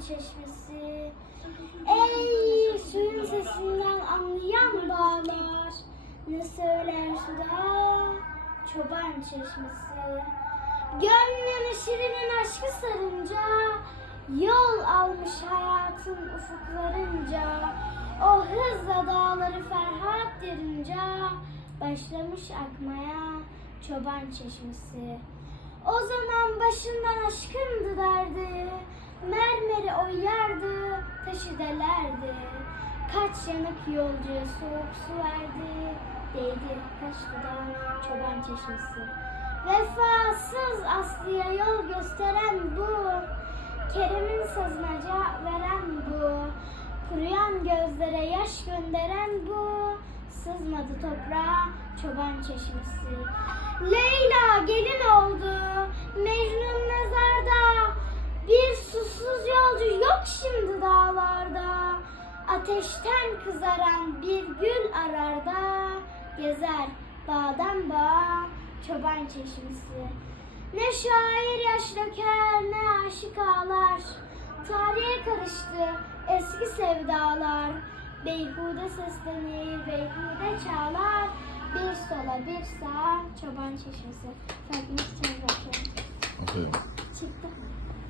çeşmesi. Ey suyun sesinden anlayan bağlar. Ne söyler suda çoban çeşmesi. Gönlümü şirinin aşkı sarınca Yol almış hayatın ufuklarınca O hızla dağları Ferhat derince Başlamış akmaya çoban çeşmesi O zaman başından aşkındı derdi delerdi Kaç yanık yolcuya soğuk su verdi Değdi. Kaç dudağı çoban çeşmesi. Vefasız Aslı'ya yol gösteren bu Kerem'in sazına cevap veren bu Kuruyan gözlere yaş gönderen bu Sızmadı toprağa çoban çeşmesi. Leyla gelin oldu Mecnun mezarda Bir susuz yolcu yok şimdi dağlarda Ateşten kızaran bir gül ararda Gezer bağdan bağa çoban çeşmesi. Ne şair yaş döker ne aşık ağlar. Tarihe karıştı eski sevdalar. Beyhude seslenir, beyhude çağlar. Bir sola bir sağa çoban çeşmesi. Farklı bir bakıyorum. Aferin.